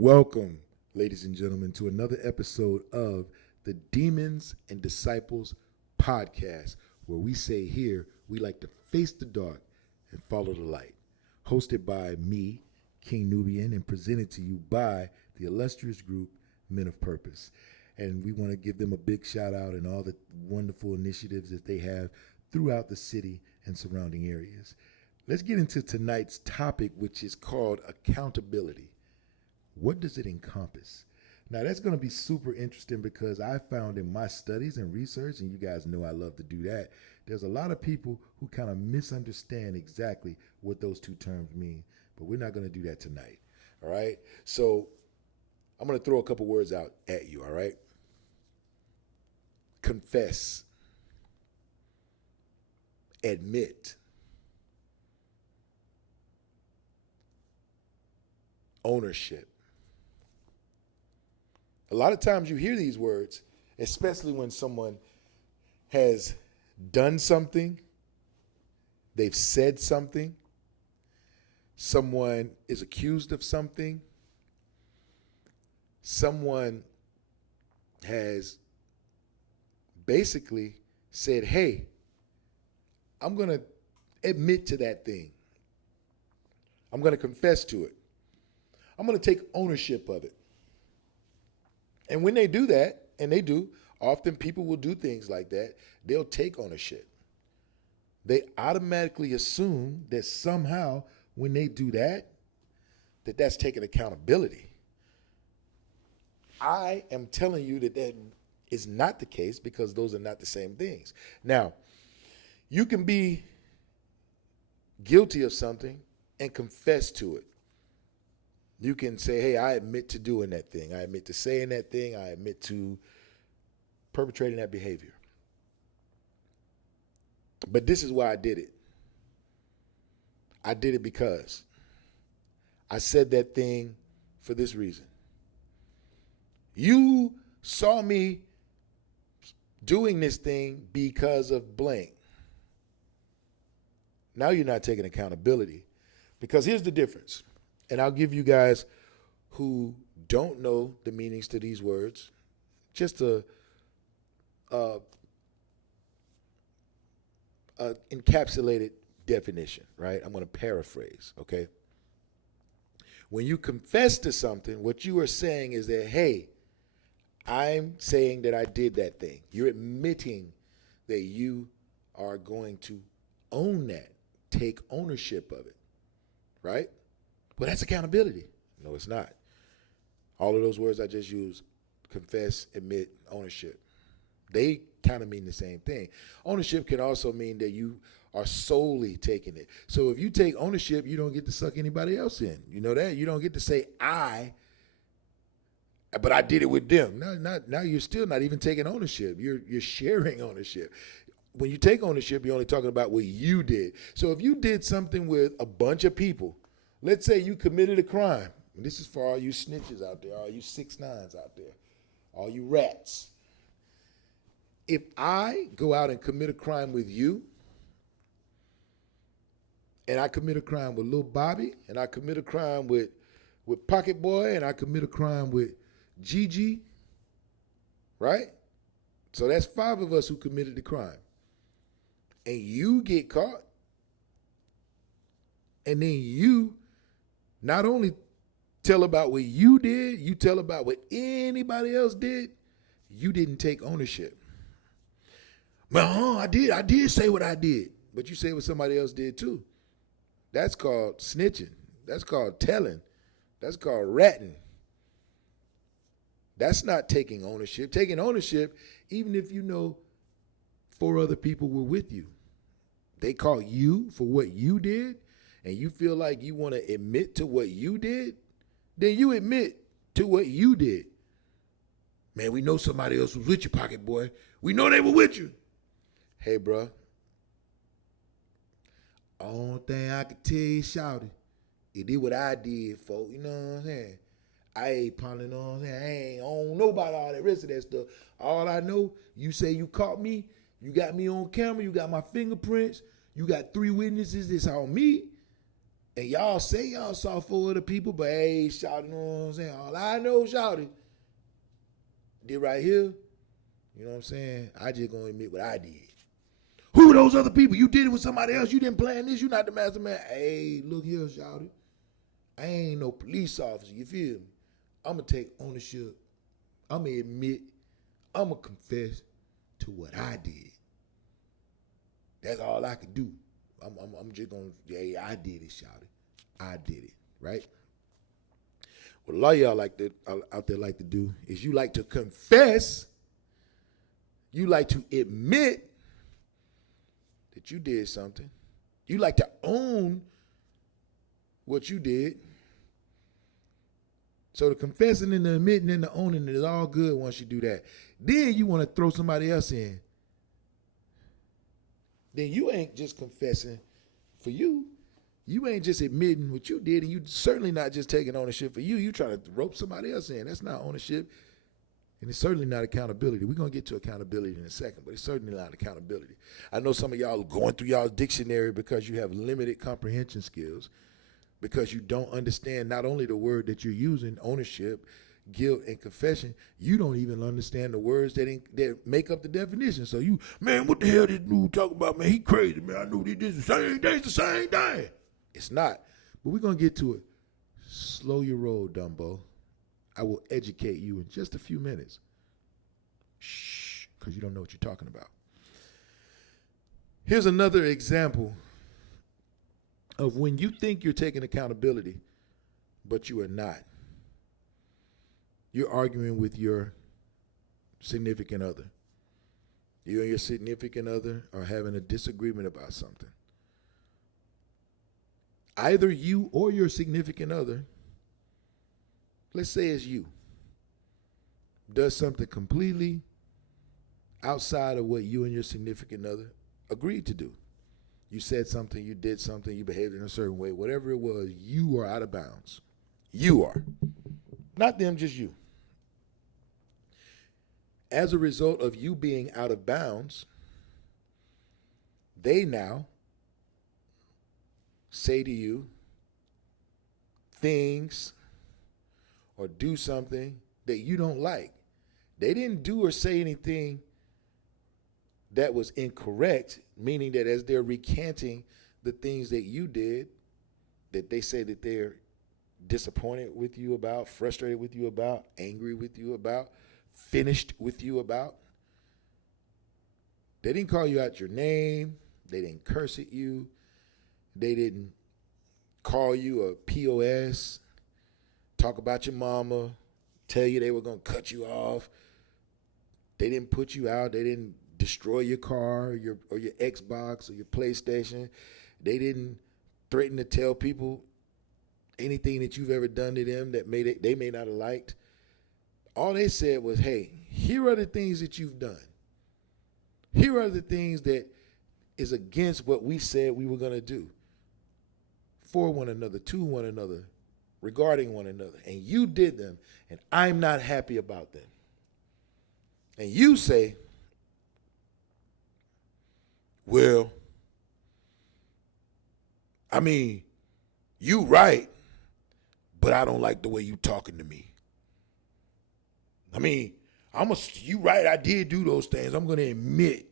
Welcome, ladies and gentlemen, to another episode of the Demons and Disciples podcast, where we say here we like to face the dark and follow the light. Hosted by me, King Nubian, and presented to you by the illustrious group Men of Purpose. And we want to give them a big shout out and all the wonderful initiatives that they have throughout the city and surrounding areas. Let's get into tonight's topic, which is called accountability. What does it encompass? Now, that's going to be super interesting because I found in my studies and research, and you guys know I love to do that, there's a lot of people who kind of misunderstand exactly what those two terms mean, but we're not going to do that tonight, all right? So I'm going to throw a couple words out at you, all right? Confess, admit, ownership. A lot of times you hear these words, especially when someone has done something, they've said something, someone is accused of something, someone has basically said, hey, I'm going to admit to that thing. I'm going to confess to it. I'm going to take ownership of it. And when they do that, and they do, often people will do things like that, they'll take ownership. They automatically assume that somehow when they do that, that's taking accountability. I am telling you that is not the case because those are not the same things. Now, you can be guilty of something and confess to it. You can say, hey, I admit to doing that thing. I admit to saying that thing. I admit to perpetrating that behavior. But this is why I did it. I did it because I said that thing for this reason. You saw me doing this thing because of blank. Now you're not taking accountability. Because here's the difference. And I'll give you guys who don't know the meanings to these words just a encapsulated definition, right? I'm going to paraphrase, okay? When you confess to something, what you are saying is that, hey, I'm saying that I did that thing. You're admitting that you are going to own that, take ownership of it, right? Well, that's accountability. No, it's not. All of those words I just used, confess, admit, ownership, they kind of mean the same thing. Ownership can also mean that you are solely taking it. So if you take ownership, you don't get to suck anybody else in. You know that? You don't get to say, but I did it with them. Now you're still not even taking ownership. You're sharing ownership. When you take ownership, you're only talking about what you did. So if you did something with a bunch of people, let's say you committed a crime. And this is for all you snitches out there, all you 6ix9ines out there, all you rats. If I go out and commit a crime with you, and I commit a crime with Lil Bobby, and I commit a crime with Pocket Boy, and I commit a crime with Gigi, right? So that's 5 of us who committed the crime. And you get caught, and then you not only tell about what you did, you tell about what anybody else did. You didn't take ownership. Well, I did say what I did, but you say what somebody else did too. That's called snitching. That's called telling. That's called ratting. That's not taking ownership. Taking ownership, even if you know 4 other people were with you. They caught you for what you did, and you feel like you want to admit to what you did, then you admit to what you did. Man, we know somebody else was with you, Pocket Boy. We know they were with you. Hey, bro. Only thing I can tell you, shouty, it did what I did, folks. You know what I'm saying? I ain't punting, you know what I'm saying? I don't know about all that rest of that stuff. All I know, you say you caught me, you got me on camera, you got my fingerprints, you got 3 witnesses, it's on me. And y'all say y'all saw 4 other people, but hey, shout, you know what I'm saying? All I know, shouted, did right here, you know what I'm saying? I just gonna admit what I did. Who are those other people? You did it with somebody else. You didn't plan this. You not the mastermind. Hey, look here, shouted. I ain't no police officer. You feel me? I'm gonna take ownership. I'm gonna admit. I'm gonna confess to what I did. That's all I can do. I'm just gonna, hey, I did it, shouted. I did it, right? What a lot of y'all out there like to do is you like to confess. You like to admit that you did something. You like to own what you did. So the confessing and the admitting and the owning is all good once you do that. Then you want to throw somebody else in. Then you ain't just confessing for you. You ain't just admitting what you did, and you certainly not just taking ownership for you. You trying to rope somebody else in. That's not ownership, and it's certainly not accountability. We're going to get to accountability in a second, but it's certainly not accountability. I know some of y'all are going through y'all's dictionary because you have limited comprehension skills, because you don't understand not only the word that you're using, ownership, guilt, and confession, you don't even understand the words that make up the definition. So you, man, what the hell this dude talking about, man? He crazy, man. I knew he did the same thing, it's the same thing. It's not. But we're going to get to it. Slow your roll, Dumbo. I will educate you in just a few minutes. Shh, because you don't know what you're talking about. Here's another example of when you think you're taking accountability, but you are not. You're arguing with your significant other. You and your significant other are having a disagreement about something. Either you or your significant other, let's say it's you, does something completely outside of what you and your significant other agreed to do. You said something, you did something, you behaved in a certain way, whatever it was, you are out of bounds. You are. Not them, just you. As a result of you being out of bounds, they now say to you things or do something that you don't like. They didn't do or say anything that was incorrect, meaning that as they're recanting the things that you did, that they say that they're disappointed with you about, frustrated with you about, angry with you about, finished with you about. They didn't call you out your name. They didn't curse at you. They didn't call you a POS, talk about your mama, tell you they were going to cut you off. They didn't put you out. They didn't destroy your car or your Xbox or your PlayStation. They didn't threaten to tell people anything that you've ever done to them that they may not have liked. All they said was, hey, here are the things that you've done. Here are the things that is against what we said we were going to do for one another, to one another, regarding one another. And you did them, and I'm not happy about them. And you say, well, I mean, you right, but I don't like the way you talking to me. I mean, you right, I did do those things. I'm going to admit,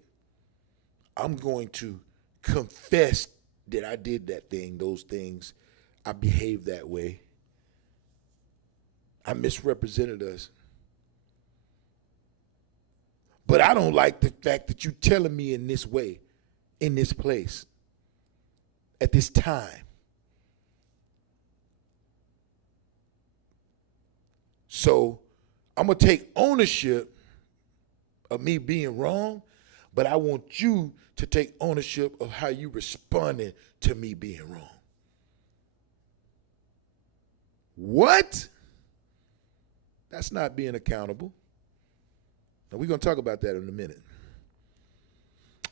I'm going to confess that I did that thing, those things. I behaved that way. I misrepresented us. But I don't like the fact that you're telling me in this way, in this place, at this time. So I'm going to take ownership of me being wrong, but I want you to take ownership of how you responded to me being wrong. What? That's not being accountable. Now, we're going to talk about that in a minute.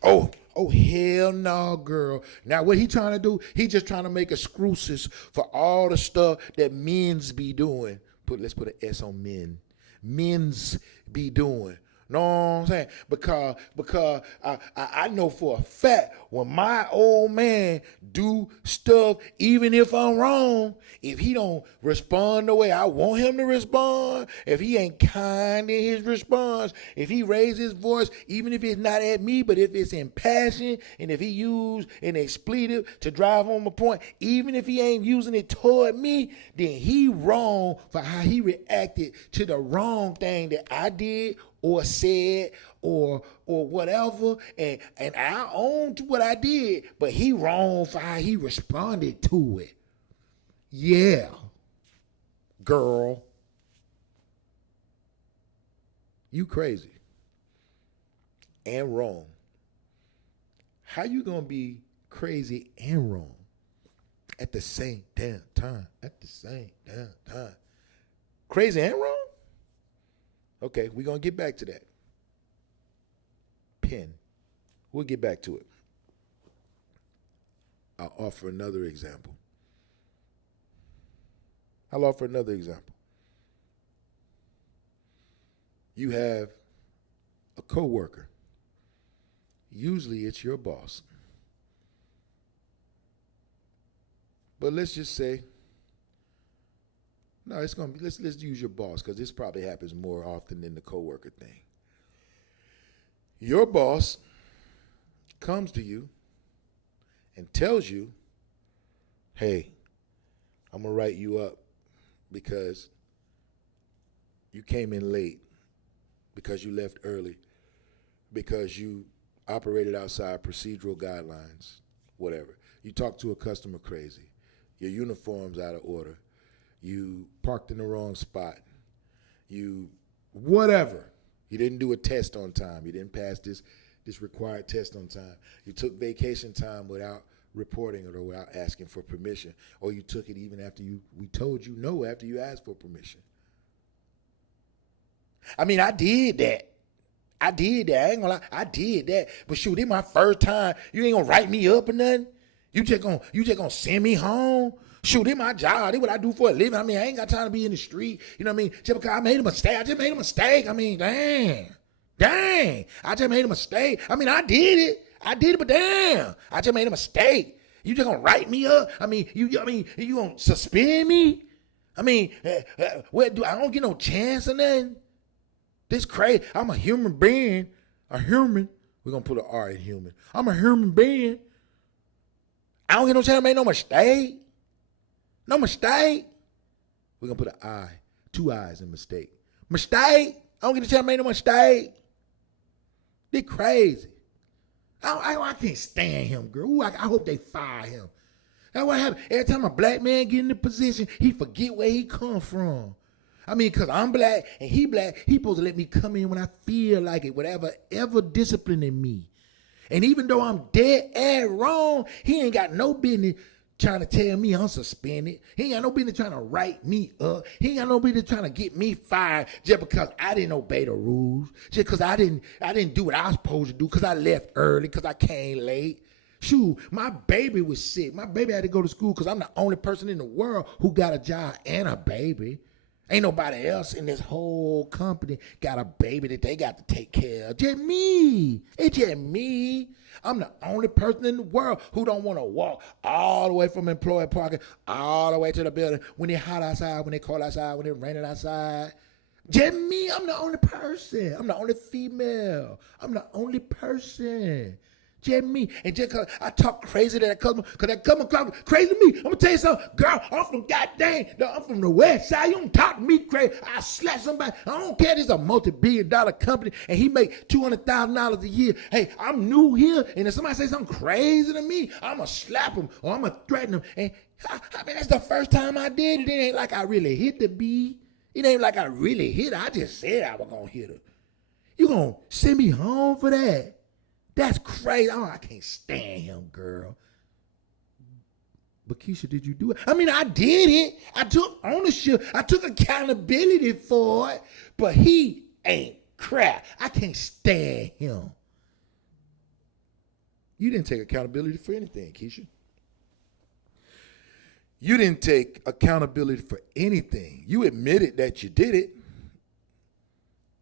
Oh, hell no, girl. Now, what he trying to do, he just trying to make excuses for all the stuff that men's be doing. Let's put an S on men. Men's be doing. Know what I'm saying? Because I know for a fact when my old man do stuff, even if I'm wrong, if he don't respond the way I want him to respond, if he ain't kind in his response, if he raises his voice, even if it's not at me, but if it's in passion, and if he use an expletive to drive home a point, even if he ain't using it toward me, then he wrong for how he reacted to the wrong thing that I did or said or whatever, and I own to what I did, but he wrong for how he responded to it. Yeah, girl, you crazy and wrong. How you gonna be crazy and wrong at the same damn time? At the same damn time, crazy and wrong. Okay, we're going to get back to that. Pen. We'll get back to it. I'll offer another example. You have a coworker. Usually it's your boss. But let's just say, no, it's gonna be. Let's use your boss because this probably happens more often than the coworker thing. Your boss comes to you and tells you, "Hey, I'm gonna write you up because you came in late, because you left early, because you operated outside procedural guidelines, whatever. You talked to a customer crazy. Your uniform's out of order. You parked in the wrong spot. You whatever. You didn't do a test on time. You didn't pass this required test on time. You took vacation time without reporting it or without asking for permission. Or you took it even after we told you no after you asked for permission. I mean, I did that. I ain't gonna lie. I did that. But shoot, it's my first time. You ain't gonna write me up or nothing. You just gonna send me home. Shoot, it's my job. It's what I do for a living. I mean, I ain't got time to be in the street. You know what I mean? Just because I made a mistake. I just made a mistake. I mean, dang. I just made a mistake. I mean, I did it, but damn. I just made a mistake. You just gonna write me up? I mean, you gonna suspend me? I mean, I don't get no chance or nothing? This crazy. I'm a human being. A human. We're gonna put an R in human. I'm a human being. I don't get no chance to make no mistake. No mistake. We're going to put an I, 2 I's in mistake. Mistake. I don't get a chance to make no mistake. They crazy. I can't stand him, girl. Ooh, I hope they fire him. That's what happens. Every time a black man get in the position, he forget where he come from. I mean, because I'm black and he black, he supposed to let me come in when I feel like it, whatever ever disciplining me. And even though I'm dead and wrong, he ain't got no business trying to tell me I'm suspended. He ain't got no business trying to write me up. He ain't got no business trying to get me fired just because I didn't obey the rules. Just because I didn't do what I was supposed to do because I left early, because I came late. Shoot, my baby was sick. My baby had to go to school because I'm the only person in the world who got a job and a baby. Ain't nobody else in this whole company got a baby that they got to take care of. Just me. It's just me. I'm the only person in the world who don't want to walk all the way from employee parking all the way to the building when it's hot outside, when it's cold outside, when it's raining outside. Just me. I'm the only person. I'm the only female. I'm the only person. Just me. And just because I talk crazy to that customer, because that customer talk crazy to me, I'm going to tell you something. Girl, I'm from the west side. You don't talk to me crazy. I slap somebody. I don't care if it's a multi-billion-dollar company and he make $200,000 a year. Hey, I'm new here, and if somebody say something crazy to me, I'm going to slap him or I'm going to threaten him. And I mean, that's the first time I did it. It ain't like I really hit the bee. It ain't like I really hit her. I just said I was going to hit her. You going to send me home for that? That's crazy. Oh, I can't stand him, girl. But Keisha, did you do it? I mean, I did it. I took ownership. I took accountability for it. But he ain't crap. I can't stand him. You didn't take accountability for anything, Keisha. You didn't take accountability for anything. You admitted that you did it.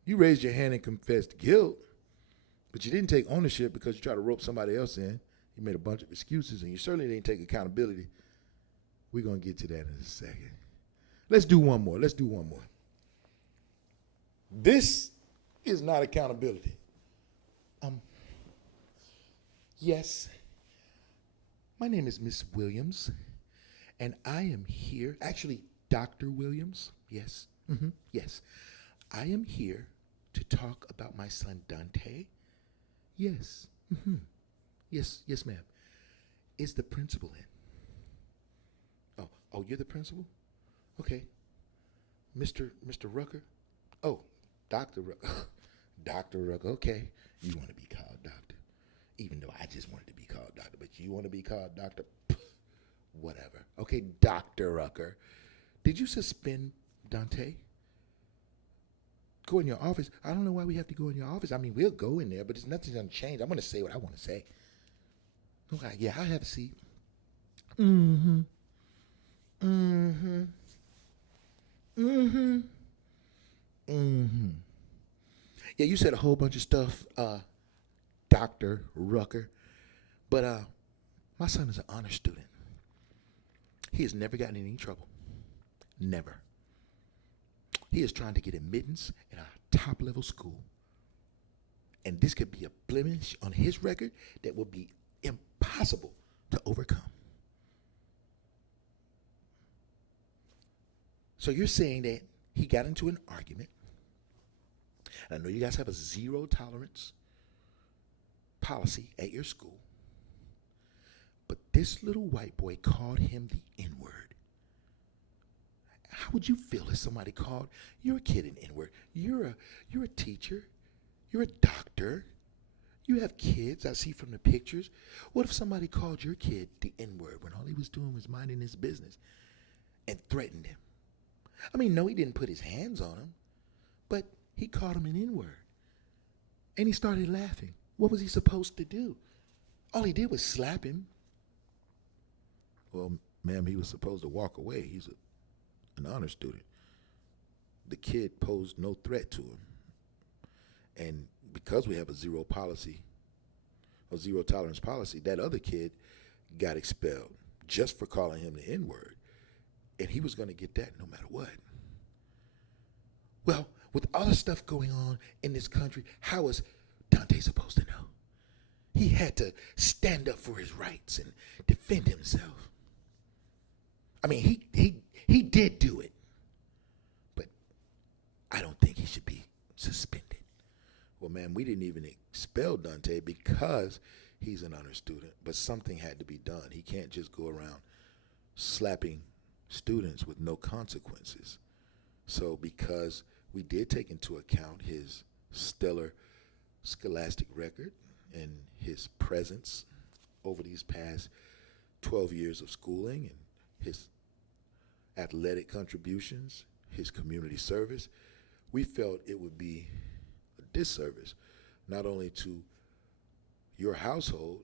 You raised your hand and confessed guilt, but you didn't take ownership because you tried to rope somebody else in. You made a bunch of excuses, and you certainly didn't take accountability. We're going to get to that in a second. Let's do one more. This is not accountability. Yes, my name is Miss Williams, and I am here, actually, Dr. Williams, yes, yes. I am here to talk about my son, Dante. Yes, yes, ma'am. Is the principal in? Oh, you're the principal? Okay. Mr. Rucker? Oh, Dr. Rucker. Dr. Rucker, okay. You want to be called doctor. Even though I just wanted to be called doctor, but you want to be called doctor? Whatever. Okay, Dr. Rucker. Did you suspend Dante? Go in your office? I don't know why we have to go in your office. I mean, we'll go in there, but it's nothing's going to change. I'm going to say what I want to say. Okay, yeah, I'll have a seat. Yeah, you said a whole bunch of stuff, Dr. Rucker. But my son is an honor student. He has never gotten in any trouble. Never. He is trying to get admittance in a top-level school. And this could be a blemish on his record that will be impossible to overcome. So you're saying that he got into an argument. And I know you guys have a zero tolerance policy at your school. But this little white boy called him the N-word. How would you feel if somebody called your kid an N-word? You're a teacher. You're a doctor. You have kids, I see from the pictures. What if somebody called your kid the N-word when all he was doing was minding his business and threatened him? I mean, no, he didn't put his hands on him, but he called him an N-word. And he started laughing. What was he supposed to do? All he did was slap him. Well, ma'am, he was supposed to walk away. He's an honor student. The kid posed no threat to him. And because we have a zero tolerance policy, that other kid got expelled just for calling him the N-word. And he was going to get that no matter what. Well, with all the stuff going on in this country, how was Dante supposed to know? He had to stand up for his rights and defend himself. I mean, he did do it. But I don't think he should be suspended. Well, man, we didn't even expel Dante because he's an honor student. But something had to be done. He can't just go around slapping students with no consequences. So because we did take into account his stellar scholastic record and his presence over these past 12 years of schooling and his athletic contributions, his community service, we felt it would be a disservice not only to your household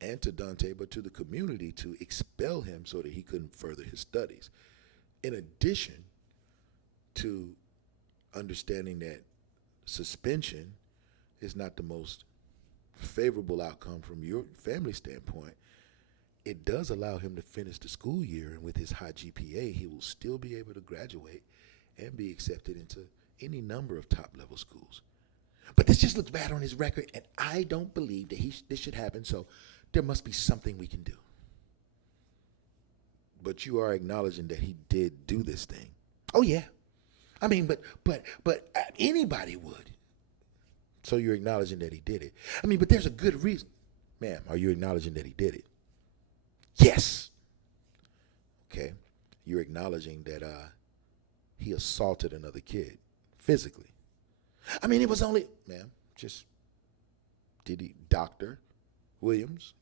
and to Dante, but to the community to expel him so that he couldn't further his studies. In addition to understanding that suspension is not the most favorable outcome from your family standpoint, it does allow him to finish the school year, and with his high GPA, he will still be able to graduate and be accepted into any number of top-level schools. But this just looks bad on his record, and I don't believe that this should happen, so there must be something we can do. But you are acknowledging that he did do this thing. Oh, yeah. I mean, but anybody would. So you're acknowledging that he did it. I mean, but there's a good reason. Ma'am, are you acknowledging that he did it? Yes. Okay. You're acknowledging that he assaulted another kid physically. I mean, it was only, ma'am, did he, Dr. Williams,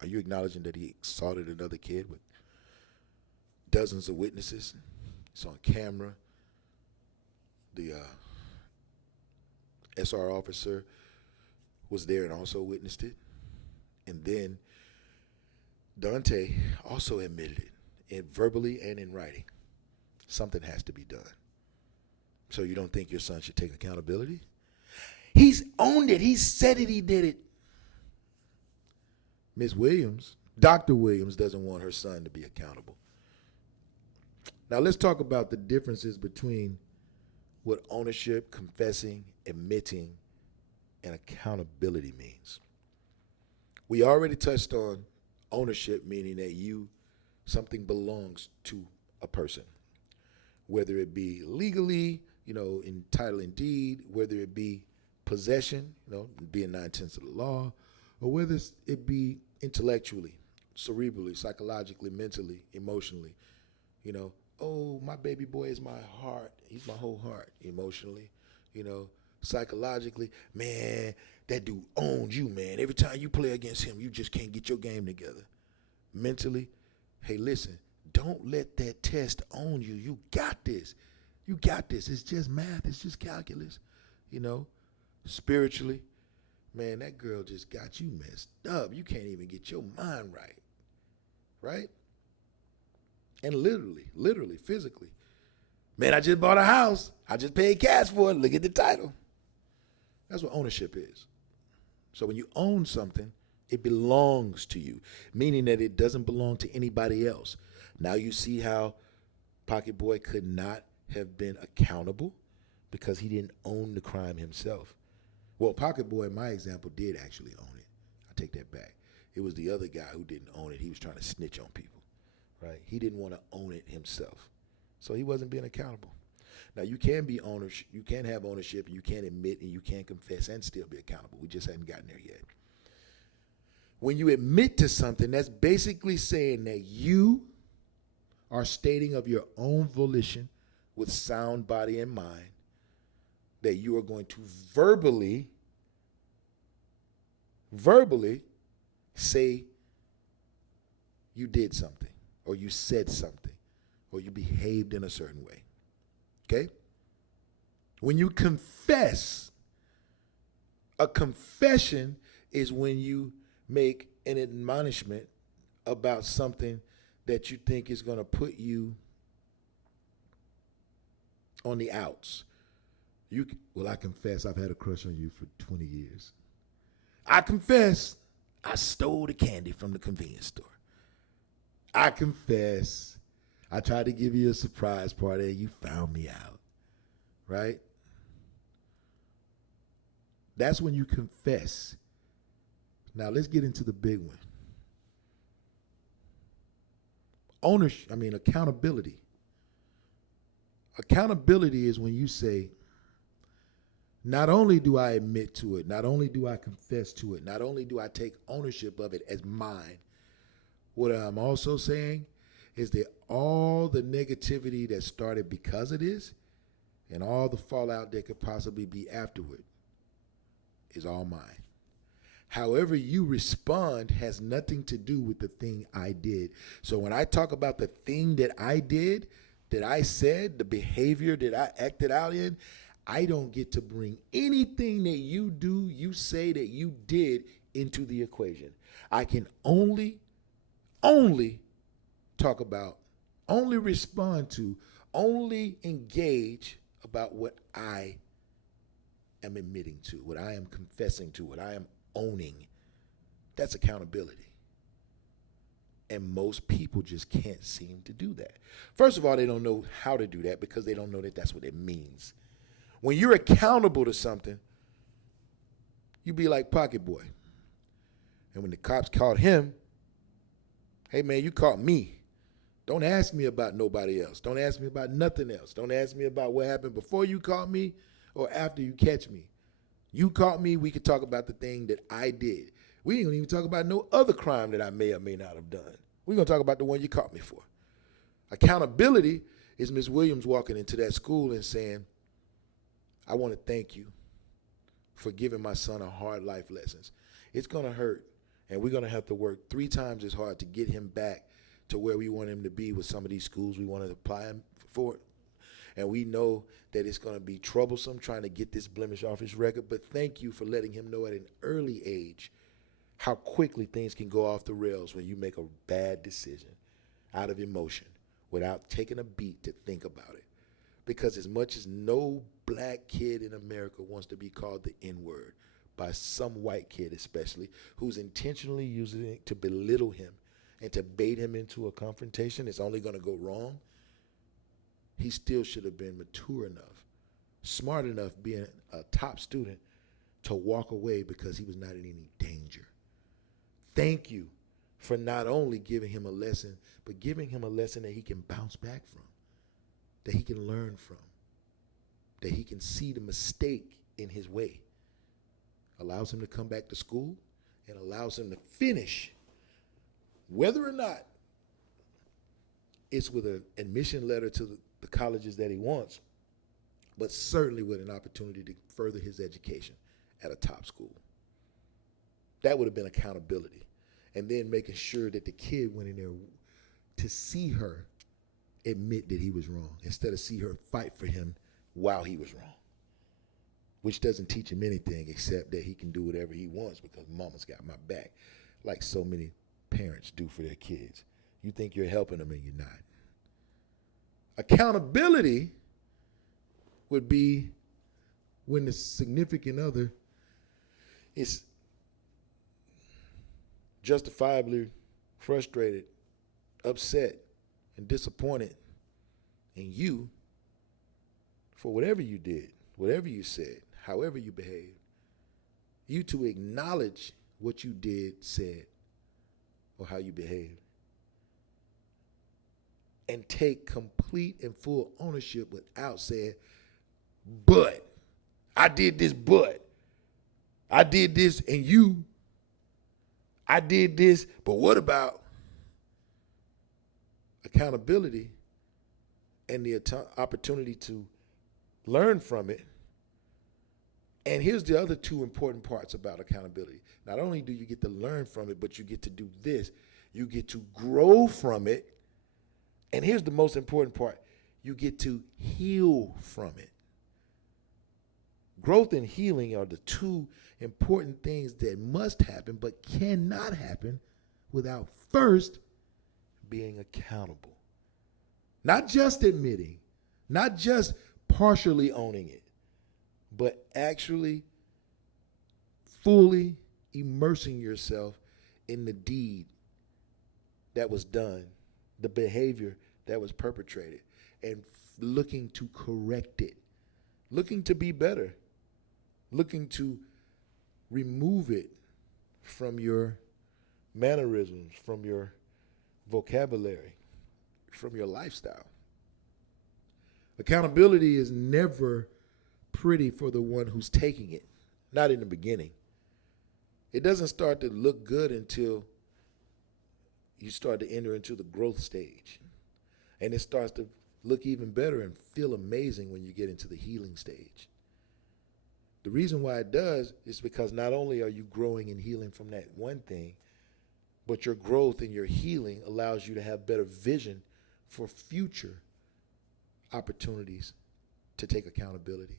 are you acknowledging that he assaulted another kid with dozens of witnesses? It's on camera. The SR officer was there and also witnessed it. And then Dante also admitted it, verbally and in writing. Something has to be done. So you don't think your son should take accountability? He's owned it. He said it. He did it. Miss Williams, Dr. Williams, doesn't want her son to be accountable. Now let's talk about the differences between what ownership, confessing, admitting, and accountability means. We already touched on ownership, meaning that something belongs to a person, whether it be legally, in title and deed, whether it be possession, being 9/10 of the law, or whether it be intellectually, cerebrally, psychologically, mentally, emotionally. Oh, my baby boy is my heart. He's my whole heart. Emotionally, psychologically, man, that dude owns you, man. Every time you play against him, you just can't get your game together. Mentally, hey, listen, don't let that test own you. You got this. You got this. It's just math. It's just calculus. Spiritually, man, that girl just got you messed up. You can't even get your mind right. Right? And literally, physically. Man, I just bought a house. I just paid cash for it. Look at the title. That's what ownership is. So when you own something, it belongs to you, meaning that it doesn't belong to anybody else. Now you see how Pocket Boy could not have been accountable because he didn't own the crime himself. Well, Pocket Boy, in my example, did actually own it. I take that back. It was the other guy who didn't own it. He was trying to snitch on people, right? He didn't want to own it himself. So he wasn't being accountable. Now, you can be ownership, you can have ownership, and you can admit, and you can confess and still be accountable. We just haven't gotten there yet. When you admit to something, that's basically saying that you are stating of your own volition with sound body and mind that you are going to verbally say you did something, or you said something, or you behaved in a certain way. Okay? When you confess, a confession is when you make an admonishment about something that you think is going to put you on the outs. I confess I've had a crush on you for 20 years. I confess I stole the candy from the convenience store. I confess I tried to give you a surprise party and you found me out. Right? That's when you confess. Now let's get into the big one. Accountability. Accountability is when you say, not only do I admit to it, not only do I confess to it, not only do I take ownership of it as mine, what I'm also saying is that all the negativity that started because of this and all the fallout that could possibly be afterward is all mine. However you respond has nothing to do with the thing I did. So when I talk about the thing that I did, that I said, the behavior that I acted out in, I don't get to bring anything that you do, you say that you did into the equation. I can only talk about, only respond to, only engage about what I am admitting to, what I am confessing to, what I am owning. That's accountability. And most people just can't seem to do that. First of all, they don't know how to do that because they don't know that that's what it means. When you're accountable to something, you be like Pocket Boy. And when the cops caught him, hey man, you caught me. Don't ask me about nobody else. Don't ask me about nothing else. Don't ask me about what happened before you caught me or after you catch me. You caught me, we could talk about the thing that I did. We ain't gonna even talk about no other crime that I may or may not have done. We're gonna talk about the one you caught me for. Accountability is Miss Williams walking into that school and saying, I want to thank you for giving my son a hard life lessons. It's gonna hurt, and we're gonna have to work 3 times as hard to get him back to where we want him to be with some of these schools we want to apply him for. And we know that it's going to be troublesome trying to get this blemish off his record, but thank you for letting him know at an early age how quickly things can go off the rails when you make a bad decision out of emotion without taking a beat to think about it. Because as much as no black kid in America wants to be called the N-word by some white kid especially, who's intentionally using it to belittle him and to bait him into a confrontation, it's only going to go wrong. He still should have been mature enough, smart enough, being a top student, to walk away because he was not in any danger. Thank you for not only giving him a lesson, but giving him a lesson that he can bounce back from, that he can learn from, that he can see the mistake in his way. Allows him to come back to school and allows him to finish, whether or not it's with an admission letter to the colleges that he wants, but certainly with an opportunity to further his education at a top school. That would have been accountability. And then making sure that the kid went in there to see her admit that he was wrong instead of see her fight for him while he was wrong, which doesn't teach him anything except that he can do whatever he wants because mama's got my back, like so many parents do for their kids. You think you're helping them and you're not. Accountability would be when the significant other is justifiably frustrated, upset, and disappointed in you for whatever you did, whatever you said, however you behaved. You to acknowledge what you did, said, or how you behaved, and take complete and full ownership without saying, but I did this, but I did this, and you, I did this, but what about? Accountability and the opportunity to learn from it. And here's the other two important parts about accountability. Not only do you get to learn from it, but you get to do this. You get to grow from it. And here's the most important part. You get to heal from it. Growth and healing are the two important things that must happen but cannot happen without first being accountable. Not just admitting, not just partially owning it, but actually fully immersing yourself in the deed that was done, the behavior that was perpetrated, and looking to correct it, looking to be better, looking to remove it from your mannerisms, from your vocabulary, from your lifestyle. Accountability is never pretty for the one who's taking it, not in the beginning. It doesn't start to look good until you start to enter into the growth stage. And it starts to look even better and feel amazing when you get into the healing stage. The reason why it does is because not only are you growing and healing from that one thing, but your growth and your healing allows you to have better vision for future opportunities to take accountability.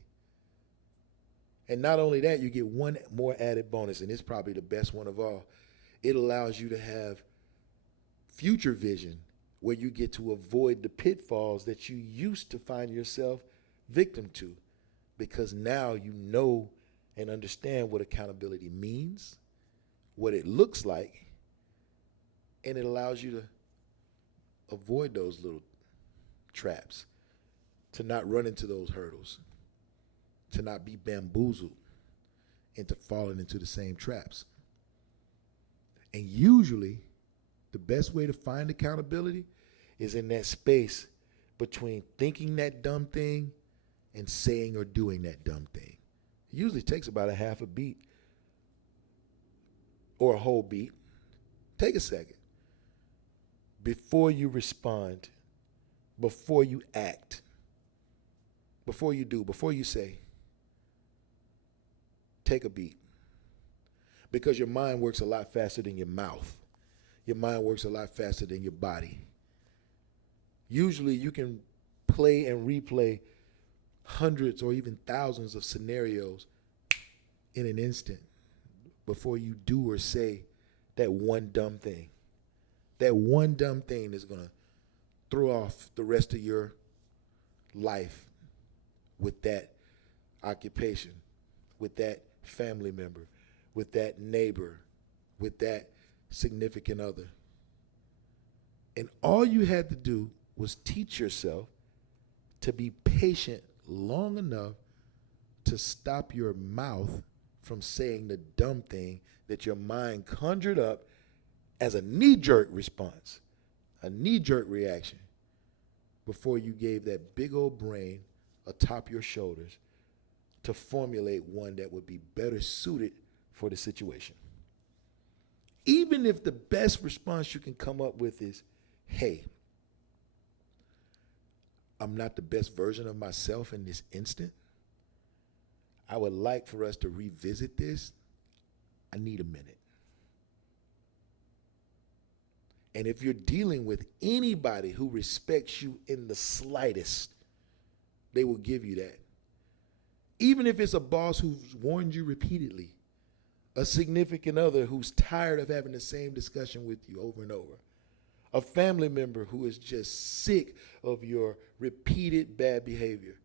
And not only that, you get one more added bonus, and it's probably the best one of all. It allows you to have future vision where you get to avoid the pitfalls that you used to find yourself victim to, because now you know and understand what accountability means, what it looks like, and it allows you to avoid those little traps, to not run into those hurdles, to not be bamboozled into falling into the same traps. And usually, the best way to find accountability is in that space between thinking that dumb thing and saying or doing that dumb thing. It usually takes about a half a beat or a whole beat. Take a second. Before you respond, before you act, before you do, before you say, take a beat. Because your mind works a lot faster than your mouth. Your mind works a lot faster than your body. Usually you can play and replay hundreds or even thousands of scenarios in an instant before you do or say that one dumb thing. That one dumb thing is going to throw off the rest of your life with that occupation, with that family member, with that neighbor, with that significant other. And all you had to do was teach yourself to be patient long enough to stop your mouth from saying the dumb thing that your mind conjured up as a knee-jerk response, a knee-jerk reaction, before you gave that big old brain atop your shoulders to formulate one that would be better suited for the situation. Even if the best response you can come up with is, hey, I'm not the best version of myself in this instant. I would like for us to revisit this. I need a minute. And if you're dealing with anybody who respects you in the slightest, they will give you that. Even if it's a boss who's warned you repeatedly, a significant other who's tired of having the same discussion with you over and over, a family member who is just sick of your repeated bad behavior.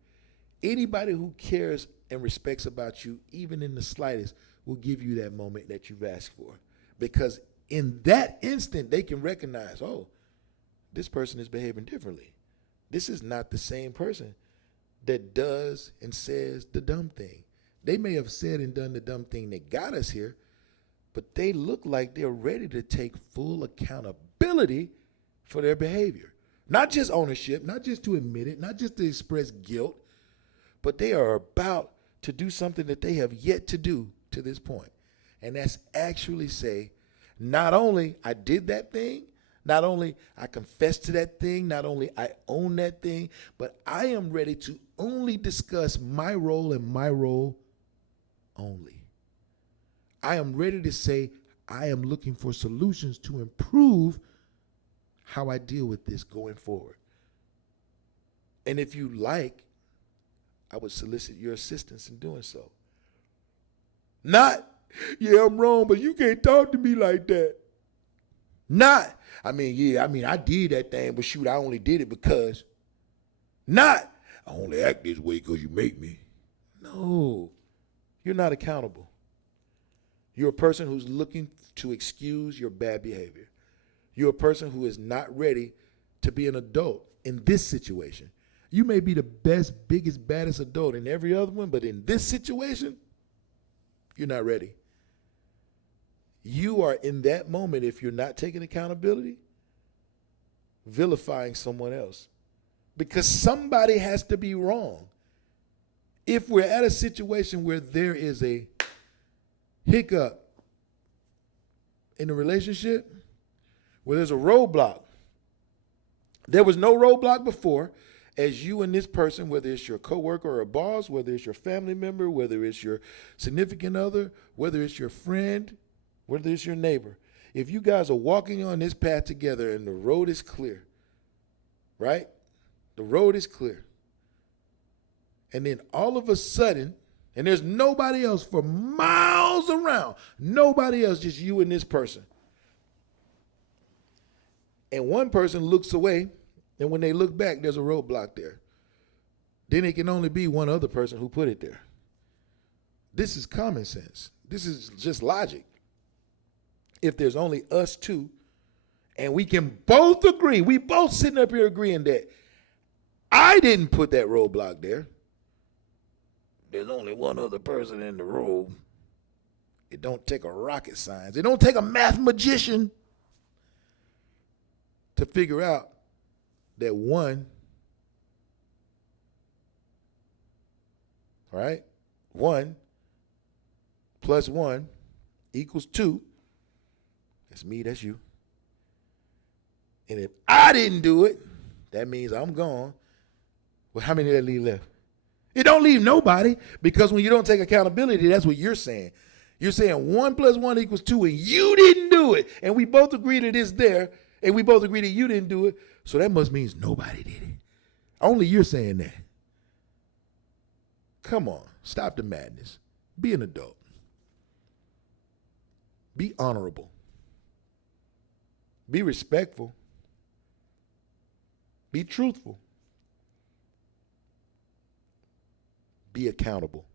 Anybody who cares and respects about you, even in the slightest, will give you that moment that you've asked for. Because in that instant, they can recognize, oh, this person is behaving differently. This is not the same person that does and says the dumb thing. They may have said and done the dumb thing that got us here, but they look like they're ready to take full accountability for their behavior. Not just ownership, not just to admit it, not just to express guilt, but they are about to do something that they have yet to do to this point. And that's actually say, not only I did that thing, not only I confess to that thing, not only I own that thing, but I am ready to only discuss my role and my role only. I am ready to say I am looking for solutions to improve how I deal with this going forward. And if you like, I would solicit your assistance in doing so. Not, yeah, I'm wrong, but you can't talk to me like that. Not, I did that thing, but shoot, I only did it because. Not, I only act this way because you make me. No, you're not accountable. You're a person who's looking to excuse your bad behavior. You're a person who is not ready to be an adult in this situation. You may be the best, biggest, baddest adult in every other one, but in this situation, you're not ready. You are in that moment, if you're not taking accountability, vilifying someone else. Because somebody has to be wrong. If we're at a situation where there is a hiccup in a relationship, where there's a roadblock, there was no roadblock before, as you and this person, whether it's your coworker or a boss, whether it's your family member, whether it's your significant other, whether it's your friend, whether it's your neighbor, if you guys are walking on this path together and the road is clear, right? The road is clear. And then all of a sudden, and there's nobody else for miles around, nobody else, just you and this person. And one person looks away, and when they look back, there's a roadblock there. Then it can only be one other person who put it there. This is common sense. This is just logic. If there's only us two, and we can both agree, we both sitting up here agreeing that I didn't put that roadblock there. There's only one other person in the road. It don't take a rocket science. It don't take a math magician to figure out that one, right? 1 plus 1 equals 2. That's me, that's you. And if I didn't do it, that means I'm gone. Well, how many did that leave left? It don't leave nobody, because when you don't take accountability, that's what you're saying. You're saying 1 plus 1 equals 2, and you didn't do it. And we both agree that it's there, and we both agree that you didn't do it. So that must mean nobody did it. Only you're saying that. Come on, stop the madness. Be an adult. Be honorable. Be respectful. Be truthful. be accountable.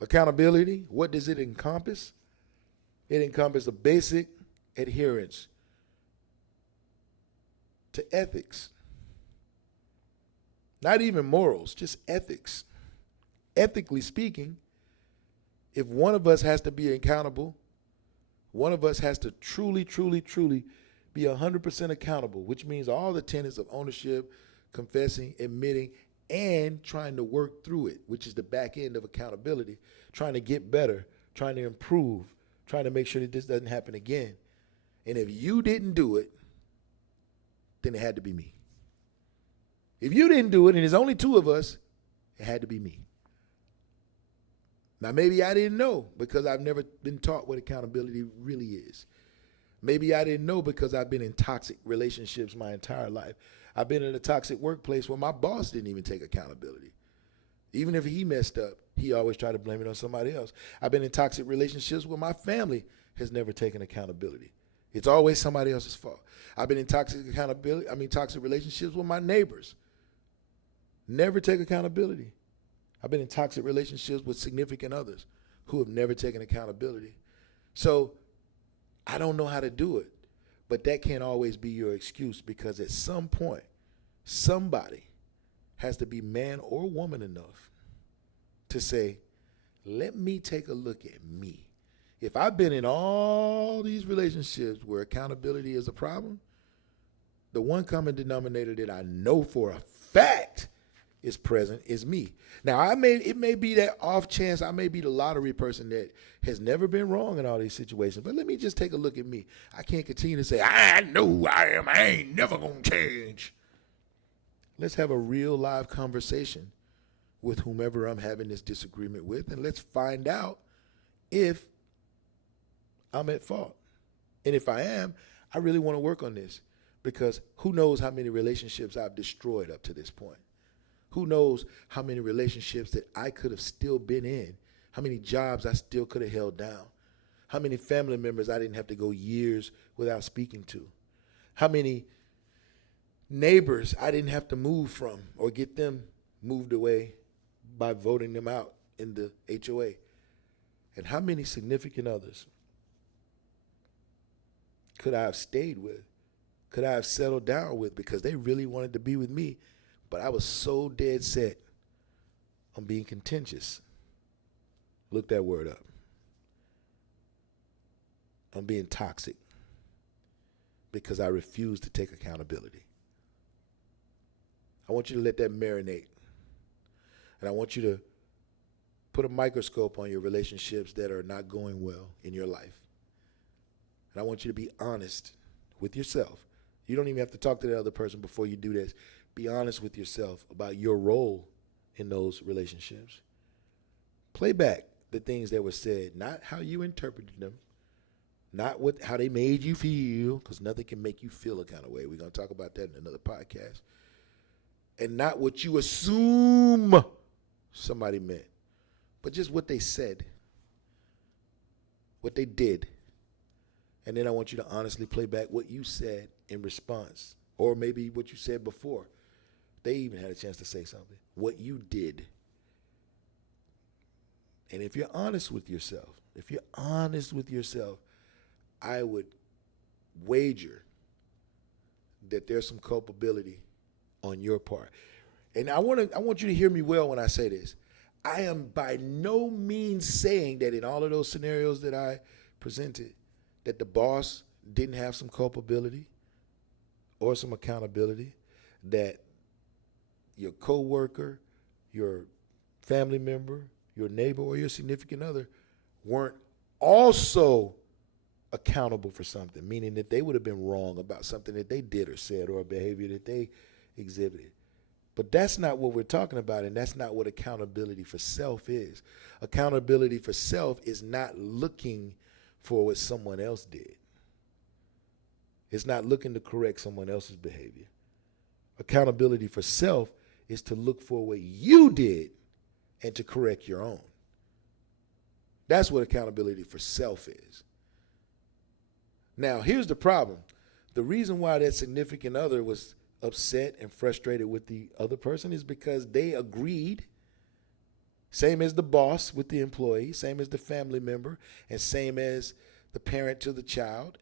Accountability, what does it encompass? It encompasses a basic adherence to ethics. Not even morals, just ethics. Ethically speaking, if one of us has to be accountable, one of us has to truly, truly, truly be 100% accountable, which means all the tenets of ownership, confessing, admitting, and trying to work through it, which is the back end of accountability, trying to get better, trying to improve, trying to make sure that this doesn't happen again. And if you didn't do it, then it had to be me. If you didn't do it, and there's only two of us, it had to be me. Now, maybe I didn't know because I've never been taught what accountability really is. Maybe I didn't know because I've been in toxic relationships my entire life. I've been in a toxic workplace where my boss didn't even take accountability. Even if he messed up, he always tried to blame it on somebody else. I've been in toxic relationships where my family has never taken accountability. It's always somebody else's fault. I've been in toxic relationships with my neighbors. Never take accountability. I've been in toxic relationships with significant others who have never taken accountability. So I don't know how to do it, but that can't always be your excuse, because at some point, somebody has to be man or woman enough to say, let me take a look at me. If I've been in all these relationships where accountability is a problem, the one common denominator that I know for a fact is present is me. Now, it may be that off chance I may be the lottery person that has never been wrong in all these situations, but let me just take a look at me. I can't continue to say, I know who I am, I ain't never gonna change. Let's have a real live conversation with whomever I'm having this disagreement with, and let's find out if I'm at fault. And if I am, I really want to work on this, because who knows how many relationships I've destroyed up to this point. Who knows how many relationships that I could have still been in, how many jobs I still could have held down, how many family members I didn't have to go years without speaking to, how many neighbors I didn't have to move from or get them moved away by voting them out in the HOA, and how many significant others could I have stayed with, could I have settled down with because they really wanted to be with me, but I was so dead set on being contentious. Look that word up. On being toxic because I refused to take accountability. I want you to let that marinate. And I want you to put a microscope on your relationships that are not going well in your life. And I want you to be honest with yourself. You don't even have to talk to the other person before you do this. Be honest with yourself about your role in those relationships. Play back the things that were said, not how you interpreted them, not how they made you feel, because nothing can make you feel a kind of way. We're going to talk about that in another podcast. And not what you assume somebody meant, but just what they said, what they did. And then I want you to honestly play back what you said in response, or maybe what you said before they even had a chance to say something, what you did. And if you're honest with yourself, I would wager that there's some culpability on your part. And I want you to hear me well when I say this. I am by no means saying that in all of those scenarios that I presented, that the boss didn't have some culpability or some accountability, that your coworker, your family member, your neighbor, or your significant other weren't also accountable for something, meaning that they would have been wrong about something that they did or said or a behavior that they exhibited. But that's not what we're talking about, and that's not what accountability for self is. Accountability for self is not looking for what someone else did. It's not looking to correct someone else's behavior. Accountability for self is to look for what you did and to correct your own. That's what accountability for self is. Now, here's the problem. The reason why that significant other was upset and frustrated with the other person is because they agreed, same as the boss with the employee, same as the family member, and same as the parent to the child,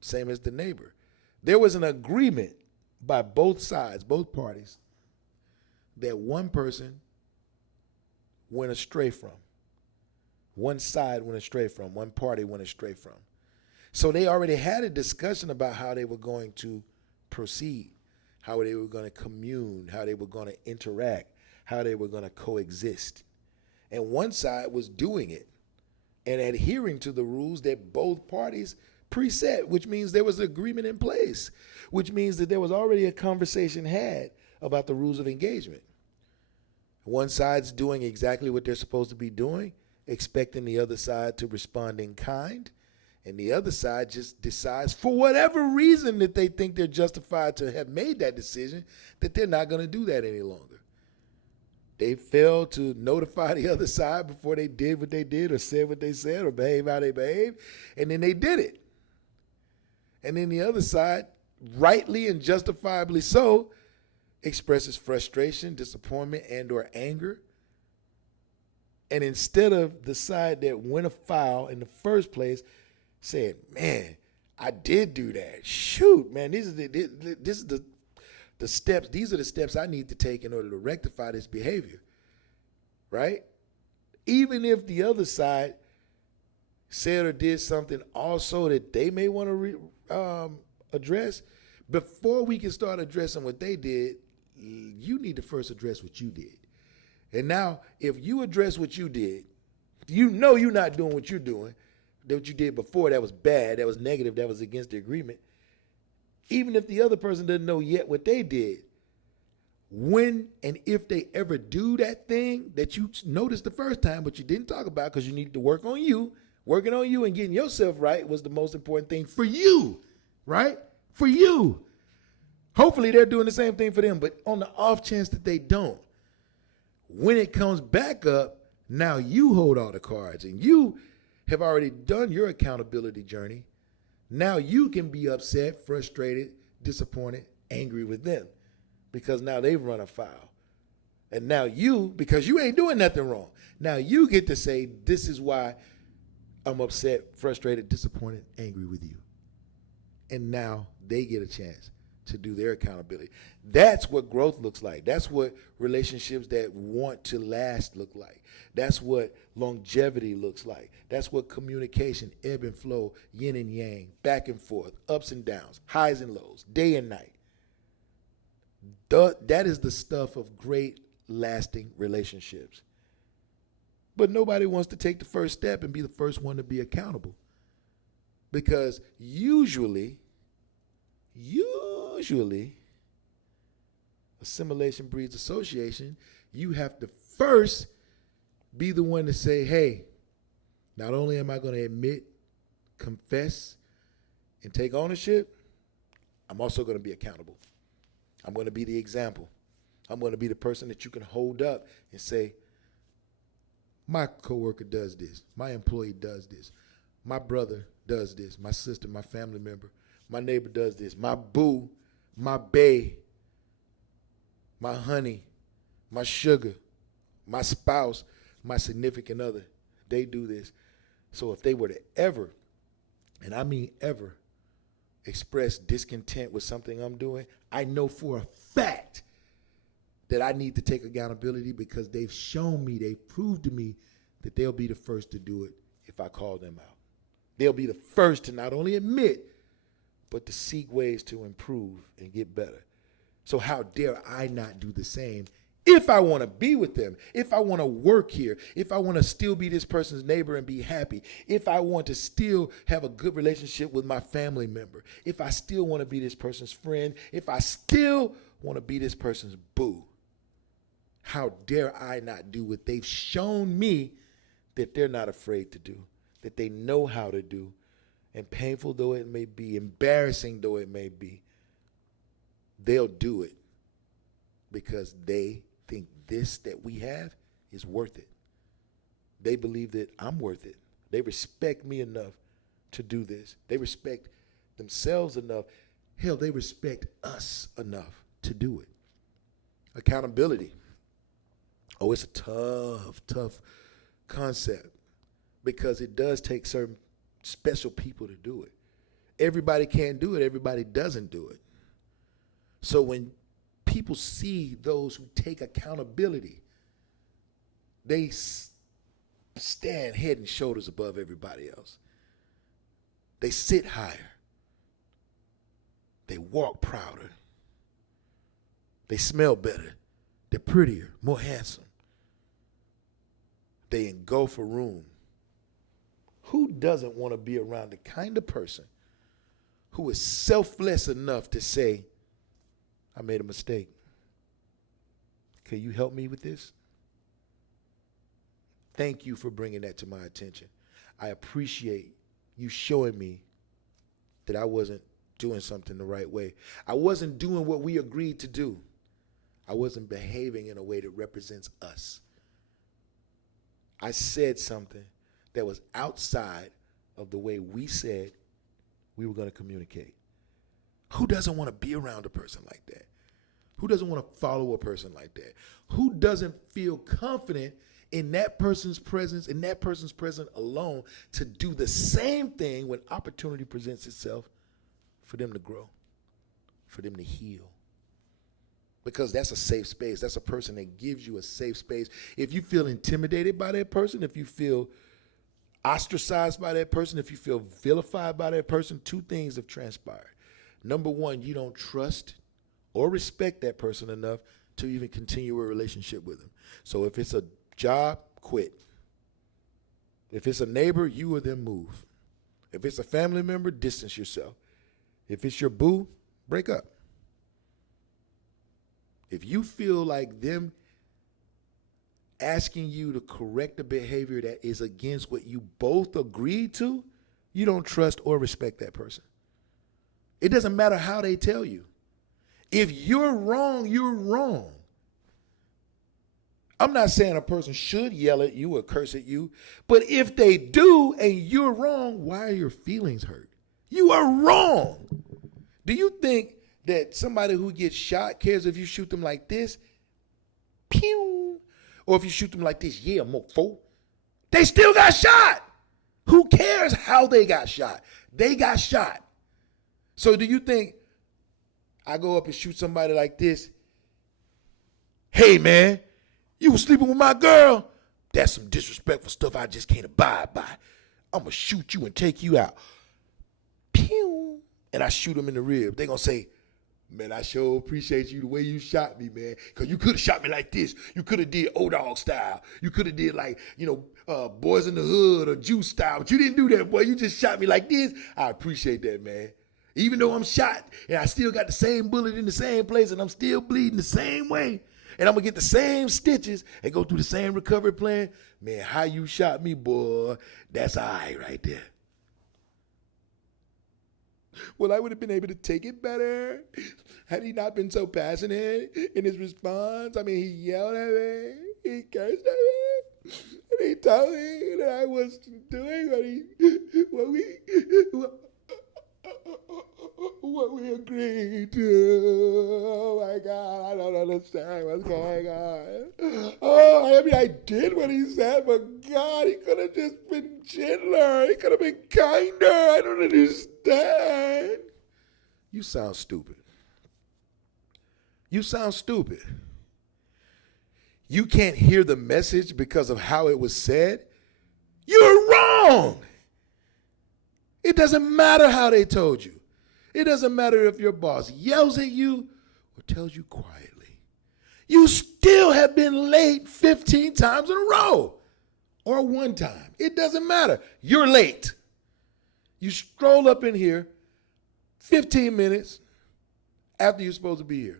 same as the neighbor. There was an agreement by both sides, both parties, that one person went astray from. One side went astray from, one party went astray from. So they already had a discussion about how they were going to proceed, how they were going to commune, how they were going to interact, how they were going to coexist. And one side was doing it and adhering to the rules that both parties preset, which means there was agreement in place, which means that there was already a conversation had about the rules of engagement. One side's doing exactly what they're supposed to be doing, expecting the other side to respond in kind, and the other side just decides, for whatever reason that they think they're justified to have made that decision, that they're not going to do that any longer. They failed to notify the other side before they did what they did or said what they said or behaved how they behaved, and then they did it. And then the other side, rightly and justifiably so, expresses frustration, disappointment, and or anger. And instead of the side that went afoul in the first place said, man, I did do that. Shoot, man, this is the steps. These are the steps I need to take in order to rectify this behavior, right? Even if the other side said or did something also that they may want to address, before we can start addressing what they did, you need to first address what you did. And now, if you address what you did, you know you're not doing what you're doing, that what you did before that was bad, that was negative, that was against the agreement. Even if the other person doesn't know yet what they did, when and if they ever do that thing that you noticed the first time but you didn't talk about because you needed to work on you, working on you and getting yourself right was the most important thing for you, right? For you. Hopefully they're doing the same thing for them, but on the off chance that they don't, when it comes back up, now you hold all the cards and you have already done your accountability journey. Now you can be upset, frustrated, disappointed, angry with them because now they've run afoul. And now you, because you ain't doing nothing wrong, now you get to say, this is why I'm upset, frustrated, disappointed, angry with you. And now they get a chance to do their accountability. That's what growth looks like. That's what relationships that want to last look like. That's what longevity looks like. That's what communication, ebb and flow, yin and yang, back and forth, ups and downs, highs and lows, day and night. That is the stuff of great lasting relationships. But nobody wants to take the first step and be the first one to be accountable. Because usually, assimilation breeds association. You have to first be the one to say, hey, not only am I going to admit, confess, and take ownership, I'm also going to be accountable. I'm going to be the example. I'm going to be the person that you can hold up and say, my coworker does this. My employee does this. My brother does this. My sister, my family member, my neighbor does this. My boo, my bae, my honey, my sugar, my spouse, my significant other, they do this. So if they were to ever, and I mean ever, express discontent with something I'm doing, I know for a fact that I need to take accountability because they've shown me, they've proved to me that they'll be the first to do it if I call them out. They'll be the first to not only admit, but to seek ways to improve and get better. So how dare I not do the same if I want to be with them, if I want to work here, if I want to still be this person's neighbor and be happy, if I want to still have a good relationship with my family member, if I still want to be this person's friend, if I still want to be this person's boo. How dare I not do what they've shown me that they're not afraid to do, that they know how to do, and painful though it may be, embarrassing though it may be, they'll do it because they think this that we have is worth it. They believe that I'm worth it. They respect me enough to do this. They respect themselves enough Hell, they respect us enough to do it. Accountability. Oh, it's a tough concept because it does take certain special people to do it. Everybody can't do it. Everybody doesn't do it. So when people see those who take accountability, they stand head and shoulders above everybody else. They sit higher. They walk prouder. They smell better. They're prettier, more handsome. They engulf a room. Who doesn't want to be around the kind of person who is selfless enough to say, I made a mistake. Can you help me with this? Thank you for bringing that to my attention. I appreciate you showing me that I wasn't doing something the right way. I wasn't doing what we agreed to do. I wasn't behaving in a way that represents us. I said something that was outside of the way we said we were going to communicate. Who doesn't want to be around a person like that? Who doesn't want to follow a person like that? Who doesn't feel confident in that person's presence, in that person's presence alone, to do the same thing when opportunity presents itself for them to grow, for them to heal? Because that's a safe space. That's a person that gives you a safe space. If you feel intimidated by that person, if you feel ostracized by that person, if you feel vilified by that person, two things have transpired. Number one, you don't trust or respect that person enough to even continue a relationship with them. So if it's a job, quit. If it's a neighbor, you or them move. If it's a family member, distance yourself. If it's your boo, break up. If you feel like them asking you to correct a behavior that is against what you both agreed to, you don't trust or respect that person. It doesn't matter how they tell you. If you're wrong, you're wrong. I'm not saying a person should yell at you or curse at you, but if they do and you're wrong, why are your feelings hurt? You are wrong. Do you think that somebody who gets shot cares if you shoot them like this? Pew. Or if you shoot them like this, yeah, mofo. They still got shot. Who cares how they got shot? They got shot. So do you think I go up and shoot somebody like this? Hey, man, you was sleeping with my girl? That's some disrespectful stuff I just can't abide by. I'm going to shoot you and take you out. Pew. And I shoot them in the rib. They going to say, man, I sure appreciate you the way you shot me, man. Because you could have shot me like this. You could have did O-Dog style. You could have did like, Boys in the Hood or Juice style. But you didn't do that, boy. You just shot me like this. I appreciate that, man. Even though I'm shot and I still got the same bullet in the same place and I'm still bleeding the same way and I'm going to get the same stitches and go through the same recovery plan, man, how you shot me, boy, that's all right there. Well, I would have been able to take it better had he not been so passionate in his response. I mean, he yelled at me, he cursed at me, and he told me that I was doing what we agreed to. Oh my God, I don't understand what's going on. Oh, I mean, I did what he said, but God, he could have just been gentler. He could have been kinder. I don't understand. You sound stupid. You sound stupid. You can't hear the message because of how it was said. You're wrong. It doesn't matter how they told you. It doesn't matter if your boss yells at you or tells you quietly. You still have been late 15 times in a row or one time. It doesn't matter. You're late. You stroll up in here 15 minutes after you're supposed to be here.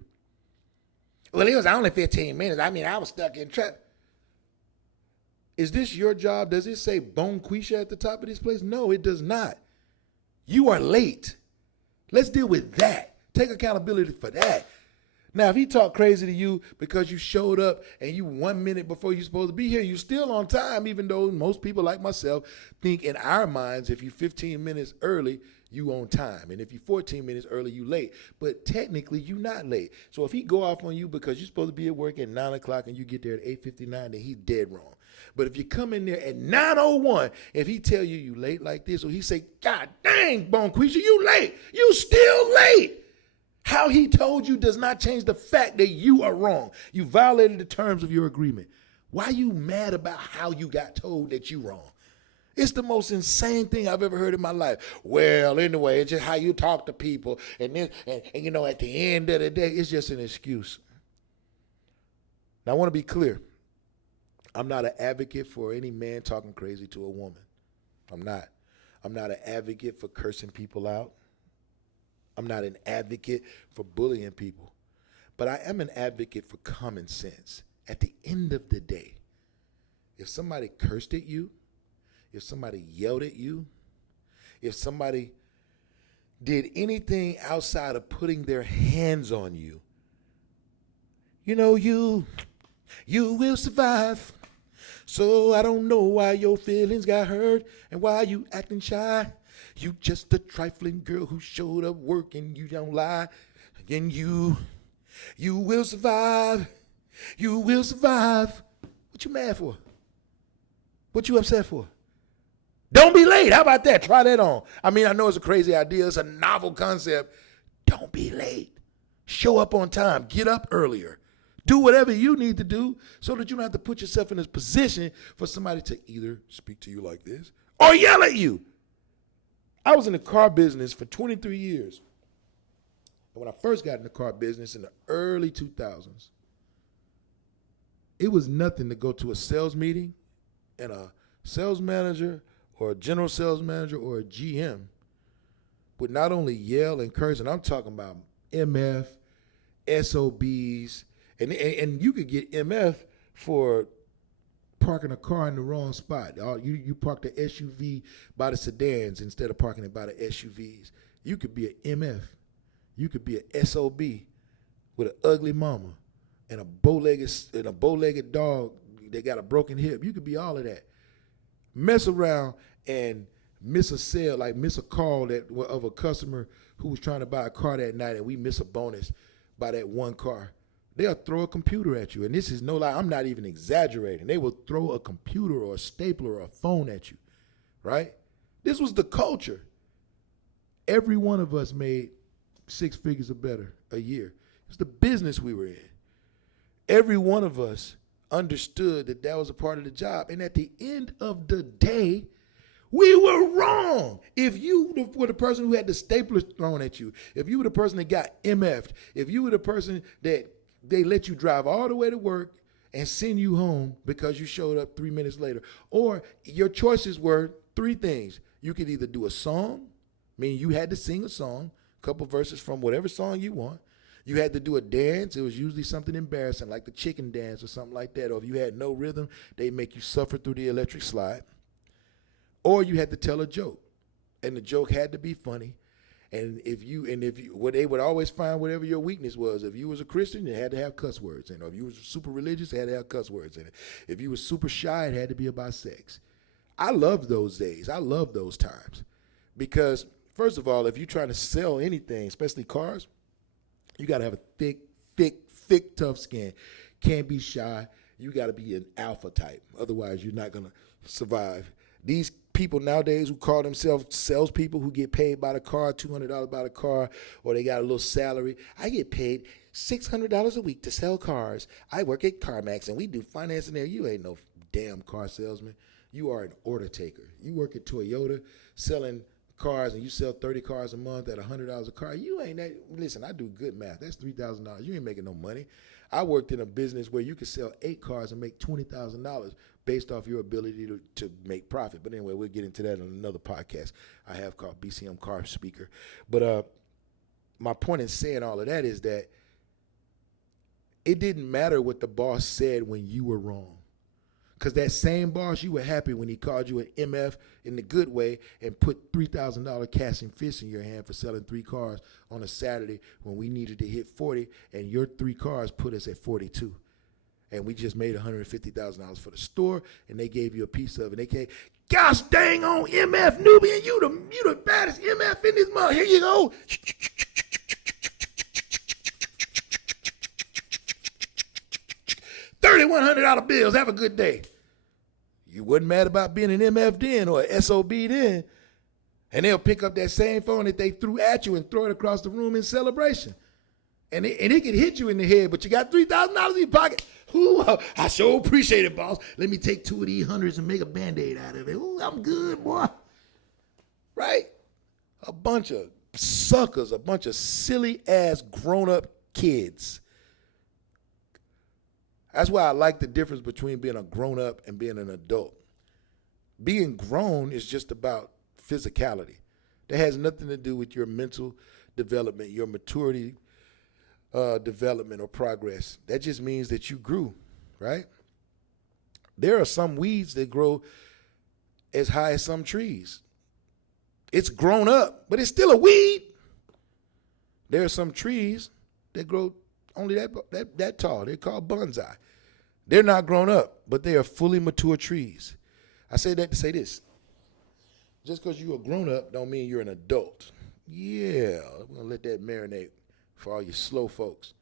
Well, it was only 15 minutes. I mean, I was stuck in traffic. Is this your job? Does it say Bon Quisha at the top of this place? No, it does not. You are late. Let's deal with that. Take accountability for that. Now, if he talked crazy to you because you showed up and you 1 minute before you're supposed to be here, you're still on time, even though most people like myself think in our minds, if you're 15 minutes early, you on time. And if you're 14 minutes early, you late. But technically, you not late. So if he go off on you because you're supposed to be at work at 9 o'clock and you get there at 8:59, then he's dead wrong. But if you come in there at 9:01, if he tell you you late like this, or he say, God dang, Bonquisha, you late. You still late. How he told you does not change the fact that you are wrong. You violated the terms of your agreement. Why are you mad about how you got told that you wrong? It's the most insane thing I've ever heard in my life. Well, anyway, it's just how you talk to people. And you know, at the end of the day, it's just an excuse. Now, I want to be clear. I'm not an advocate for any man talking crazy to a woman. I'm not. I'm not an advocate for cursing people out. I'm not an advocate for bullying people. But I am an advocate for common sense. At the end of the day, if somebody cursed at you, if somebody yelled at you, if somebody did anything outside of putting their hands on you, you know, you will survive. So I don't know why your feelings got hurt and why you acting shy. You just a trifling girl who showed up working, you don't lie. And you will survive. You will survive. What you mad for? What you upset for? Don't be late. How about that? Try that on. I mean, I know it's a crazy idea. It's a novel concept. Don't be late. Show up on time. Get up earlier. Do whatever you need to do so that you don't have to put yourself in this position for somebody to either speak to you like this or yell at you. I was in the car business for 23 years. And when I first got in the car business in the early 2000s, it was nothing to go to a sales meeting and a sales manager or a general sales manager or a GM would not only yell and curse, and I'm talking about MF, SOBs, and you could get MF for parking a car in the wrong spot. You park the SUV by the sedans instead of parking it by the SUVs. You could be an MF. You could be an SOB with an ugly mama and a bow-legged dog that got a broken hip. You could be all of that. Mess around and miss a sale, like miss a call of a customer who was trying to buy a car that night, and we miss a bonus by that one car. They'll throw a computer at you. And this is no lie. I'm not even exaggerating. They will throw a computer or a stapler or a phone at you, right? This was the culture. Every one of us made 6 figures or better a year. It was the business we were in. Every one of us understood that that was a part of the job. And at the end of the day, we were wrong. If you were the person who had the stapler thrown at you, if you were the person that got MF'd, if you were the person that they let you drive all the way to work and send you home because you showed up 3 minutes later, or your choices were 3 things. You could either do a song, meaning you had to sing a song, a couple verses from whatever song you want. You had to do a dance. It was usually something embarrassing, like the chicken dance or something like that. Or if you had no rhythm, they make you suffer through the electric slide. Or you had to tell a joke, and the joke had to be funny. And if you, they would always find whatever your weakness was. If you was a Christian, it had to have cuss words in it. If you was super religious, it had to have cuss words in it. If you was super shy, it had to be about sex. I loved those days. I loved those times because, first of all, if you're trying to sell anything, especially cars, you got to have a thick, tough skin. Can't be shy. You got to be an alpha type. Otherwise, you're not going to survive. These people nowadays who call themselves salespeople who get paid by the car, $200 by the car, or they got a little salary. I get paid $600 a week to sell cars. I work at CarMax, and we do financing there. You ain't no damn car salesman. You are an order taker. You work at Toyota selling cars, and you sell 30 cars a month at $100 a car. You ain't that. Listen, I do good math. That's $3,000. You ain't making no money. I worked in a business where you could sell 8 cars and make $20,000 based off your ability to make profit. But anyway, we'll get into that in another podcast I have called BCM Car Speaker. But my point in saying all of that is that it didn't matter what the boss said when you were wrong. Because that same boss, you were happy when he called you an MF in the good way and put $3,000 cash and fists in your hand for selling 3 cars on a Saturday when we needed to hit 40, and your 3 cars put us at 42. And we just made $150,000 for the store, and they gave you a piece of it. Gosh dang on MF Nubian, you the baddest MF in this mother. Here you go. $3,100 bills. Have a good day. You wasn't mad about being an MF then or an SOB then. And they'll pick up that same phone that they threw at you and throw it across the room in celebration. And it could hit you in the head, but you got $3,000 in your pocket. Ooh, I sure appreciate it, boss. Let me take 2 of these hundreds and make a Band-Aid out of it. Ooh, I'm good, boy. Right? A bunch of suckers, a bunch of silly-ass grown-up kids. That's why I like the difference between being a grown-up and being an adult. Being grown is just about physicality. That has nothing to do with your mental development, your maturity development or progress. That just means that you grew, right? There are some weeds that grow as high as some trees. It's grown up, but it's still a weed. There are some trees that grow only that tall. They're called bonsai. They're not grown up, but they are fully mature trees. I say that to say this. Just because you're a grown-up don't mean you're an adult. Yeah, I'm going to let that marinate for all you slow folks.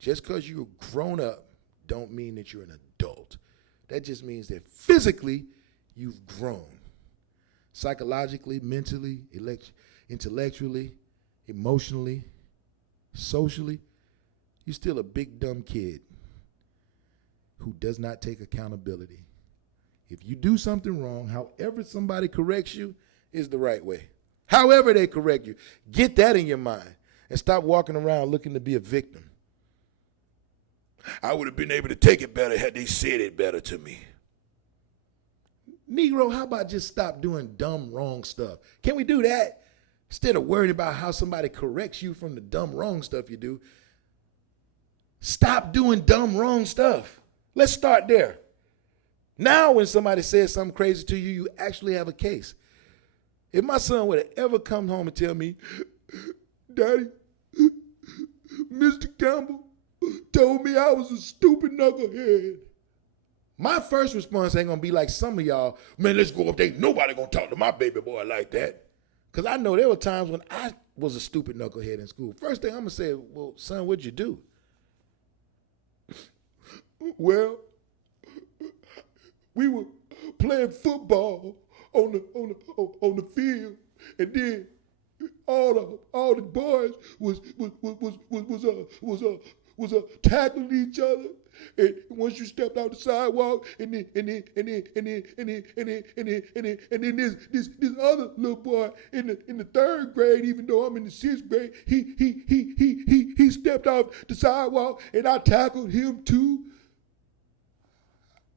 Just because you're grown up don't mean that you're an adult. That just means that physically you've grown. Psychologically, mentally, intellectually, emotionally, socially, you're still a big dumb kid who does not take accountability. If you do something wrong, however somebody corrects you is the right way. However they correct you, get that in your mind and stop walking around looking to be a victim. I would have been able to take it better had they said it better to me. Negro, how about just stop doing dumb, wrong stuff? Can we do that? Instead of worrying about how somebody corrects you from the dumb, wrong stuff you do, stop doing dumb, wrong stuff. Let's start there. Now when somebody says something crazy to you, you actually have a case. If my son would have ever come home and tell me, Daddy, Mr. Campbell told me I was a stupid knucklehead, my first response ain't gonna be like some of y'all, man, let's go up there. Nobody gonna talk to my baby boy like that. Because I know there were times when I was a stupid knucklehead in school. First thing I'm gonna say, well, son, what'd you do? Well, we were playing football on the field, and then all the boys was tackling each other. And once you stepped out the sidewalk, and then this other little boy in the 3rd grade, even though I'm in the 6th grade, he stepped off the sidewalk, and I tackled him too.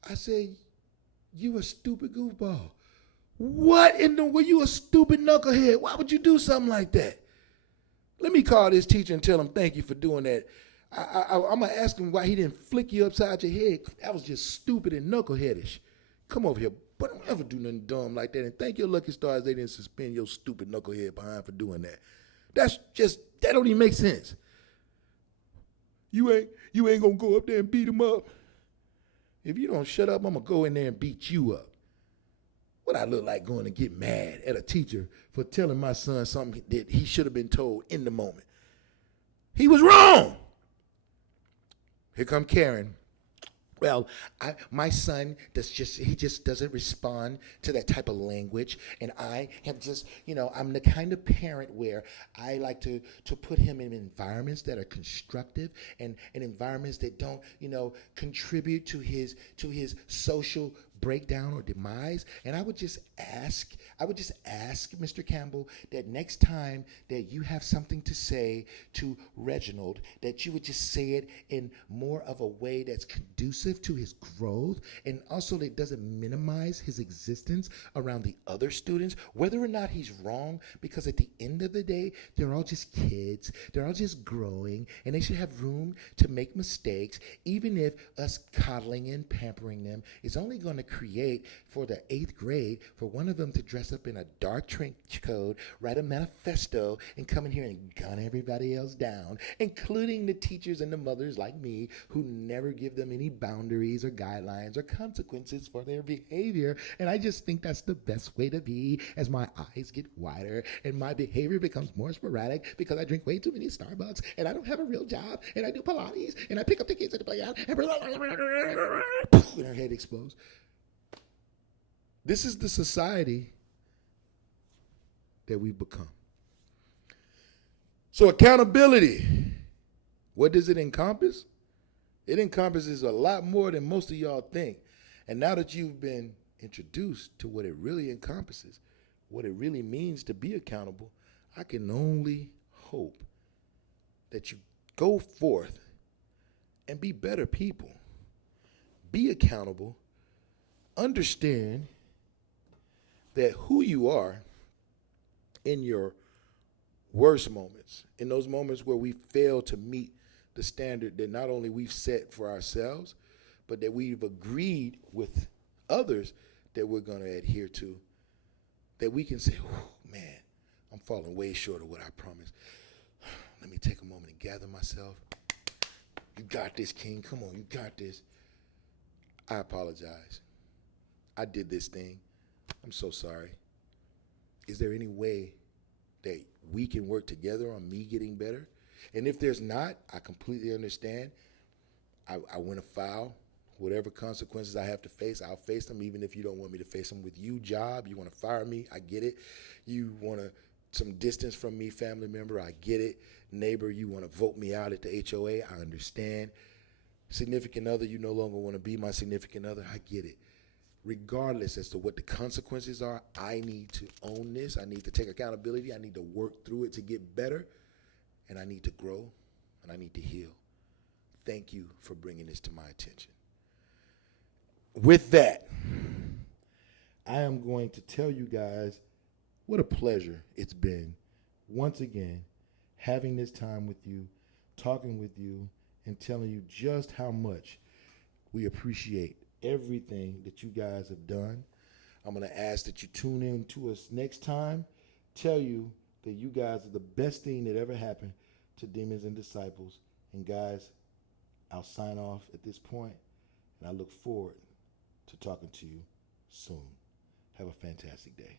I said, you a stupid goofball. What in the world? You a stupid knucklehead. Why would you do something like that? Let me call this teacher and tell him thank you for doing that. I'm going to ask him why he didn't flick you upside your head. That was just stupid and knuckleheadish. Come over here. But don't ever do nothing dumb like that. And thank your lucky stars they didn't suspend your stupid knucklehead behind for doing that. That don't even make sense. You ain't going to go up there and beat him up. If you don't shut up, I'm going to go in there and beat you up. What I look like going to get mad at a teacher for telling my son something that he should have been told in the moment. He was wrong. Here come Karen. Well, my son just doesn't respond to that type of language, and I have just, I'm the kind of parent where I like to put him in environments that are constructive and environments that don't, contribute to his social breakdown or demise. And I would just ask Mr. Campbell that next time that you have something to say to Reginald, that you would just say it in more of a way that's conducive to his growth, and also that doesn't minimize his existence around the other students, whether or not he's wrong, because at the end of the day, they're all just kids, they're all just growing, and they should have room to make mistakes, even if us coddling and pampering them is only going to create for the 8th grade for one of them to dress up in a dark trench coat, write a manifesto, and come in here and gun everybody else down, including the teachers and the mothers like me who never give them any boundaries or guidelines or consequences for their behavior. And I just think that's the best way to be as my eyes get wider and my behavior becomes more sporadic because I drink way too many Starbucks and I don't have a real job and I do Pilates and I pick up the kids at the playground and her head explodes. This is the society that we've become. So accountability, what does it encompass? It encompasses a lot more than most of y'all think. And now that you've been introduced to what it really encompasses, what it really means to be accountable, I can only hope that you go forth and be better people. Be accountable. Understand that who you are in your worst moments, in those moments where we fail to meet the standard that not only we've set for ourselves, but that we've agreed with others that we're going to adhere to, that we can say, man, I'm falling way short of what I promised. Let me take a moment and gather myself. You got this, King. Come on, you got this. I apologize. I did this thing. I'm so sorry. Is there any way that we can work together on me getting better? And if there's not, I completely understand. I went afoul. Whatever consequences I have to face, I'll face them, even if you don't want me to face them. With you, job, you want to fire me, I get it. You want some distance from me, family member, I get it. Neighbor, you want to vote me out at the HOA, I understand. Significant other, you no longer want to be my significant other, I get it. Regardless as to what the consequences are, I need to own this. I need to take accountability. I need to work through it to get better. And I need to grow. And I need to heal. Thank you for bringing this to my attention. With that, I am going to tell you guys what a pleasure it's been, once again, having this time with you, talking with you, and telling you just how much we appreciate everything that you guys have done. I'm going to ask that you tune in to us next time. Tell you that you guys are the best thing that ever happened to Demons and Disciples. And guys, I'll sign off at this point, and I look forward to talking to you soon. Have a fantastic day.